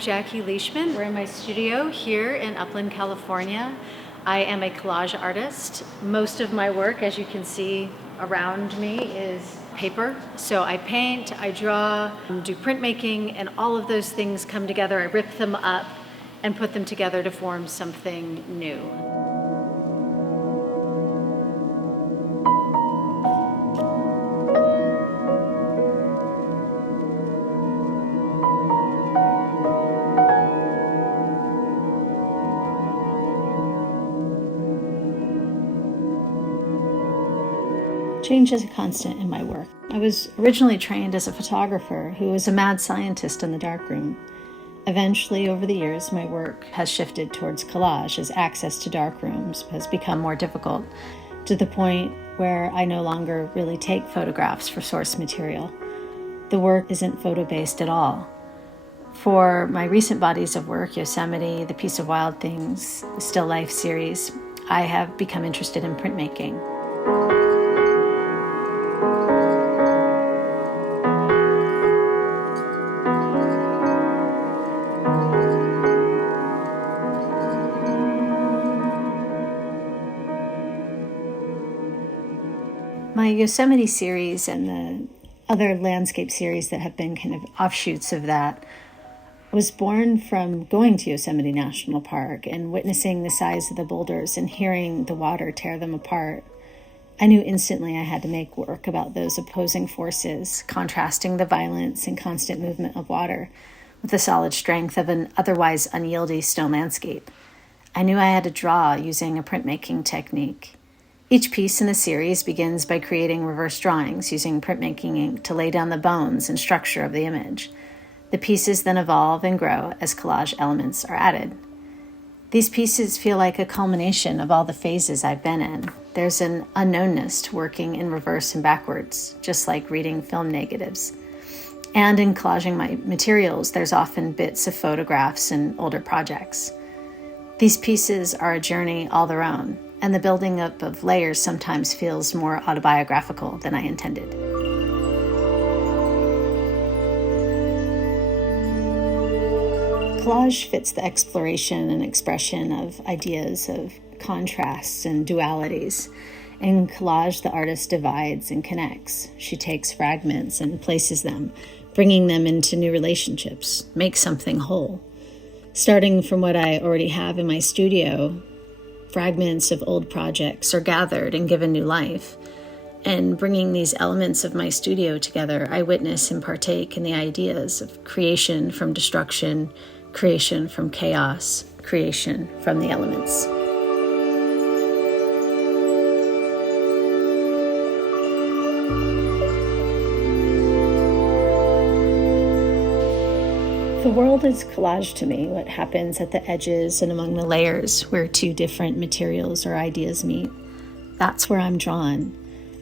I'm Jackie Leishman. We're in my studio here in Upland, California. I am a collage artist. Most of my work, as you can see around me, is paper. So I paint, I draw, do printmaking, and all of those things come together. I rip them up and put them together to form something new. Change is a constant in my work. I was originally trained as a photographer who was a mad scientist in the darkroom. Eventually, over the years, my work has shifted towards collage as access to darkrooms has become more difficult, to the point where I no longer really take photographs for source material. The work isn't photo-based at all. For my recent bodies of work, Yosemite, The Piece of Wild Things, the Still Life series, I have become interested in printmaking. My Yosemite series and the other landscape series that have been kind of offshoots of that was born from going to Yosemite National Park and witnessing the size of the boulders and hearing the water tear them apart. I knew instantly I had to make work about those opposing forces, contrasting the violence and constant movement of water with the solid strength of an otherwise unyieldy stone landscape. I knew I had to draw using a printmaking technique. Each piece in the series begins by creating reverse drawings using printmaking ink to lay down the bones and structure of the image. The pieces then evolve and grow as collage elements are added. These pieces feel like a culmination of all the phases I've been in. There's an unknownness to working in reverse and backwards, just like reading film negatives. And in collaging my materials, there's often bits of photographs and older projects. These pieces are a journey all their own, and the building up of layers sometimes feels more autobiographical than I intended. Collage fits the exploration and expression of ideas of contrasts and dualities. In collage, the artist divides and connects. She takes fragments and places them, bringing them into new relationships, makes something whole. Starting from what I already have in my studio, fragments of old projects are gathered and given new life. And bringing these elements of my studio together, I witness and partake in the ideas of creation from destruction, creation from chaos, creation from the elements. The world is collage to me, what happens at the edges and among the layers where two different materials or ideas meet. That's where I'm drawn.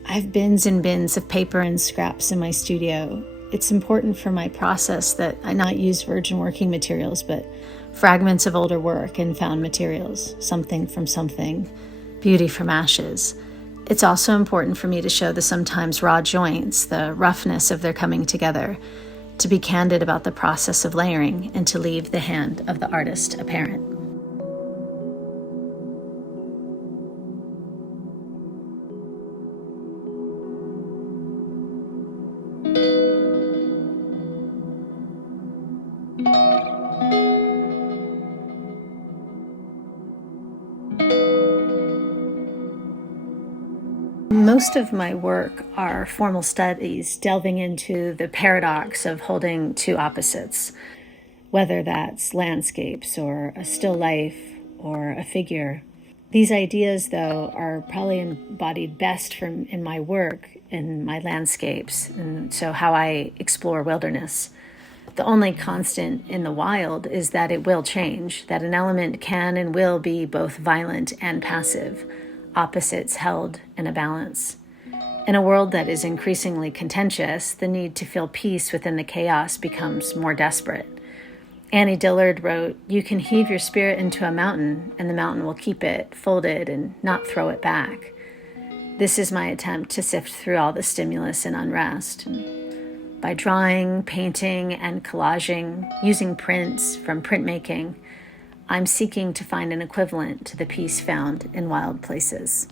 I have bins and bins of paper and scraps in my studio. It's important for my process that I not use virgin working materials, but fragments of older work and found materials, something from something, beauty from ashes. It's also important for me to show the sometimes raw joints, the roughness of their coming together, to be candid about the process of layering and to leave the hand of the artist apparent. Most of my work are formal studies delving into the paradox of holding two opposites, whether that's landscapes or a still life or a figure. These ideas, though, are probably embodied best in my work, in my landscapes, and so how I explore wilderness. The only constant in the wild is that it will change, that an element can and will be both violent and passive, opposites held in a balance. In a world that is increasingly contentious, the need to feel peace within the chaos becomes more desperate. Annie Dillard wrote, "You can heave your spirit into a mountain, and the mountain will keep it folded and not throw it back." This is my attempt to sift through all the stimulus and unrest. By drawing, painting, and collaging, using prints from printmaking, I'm seeking to find an equivalent to the peace found in wild places.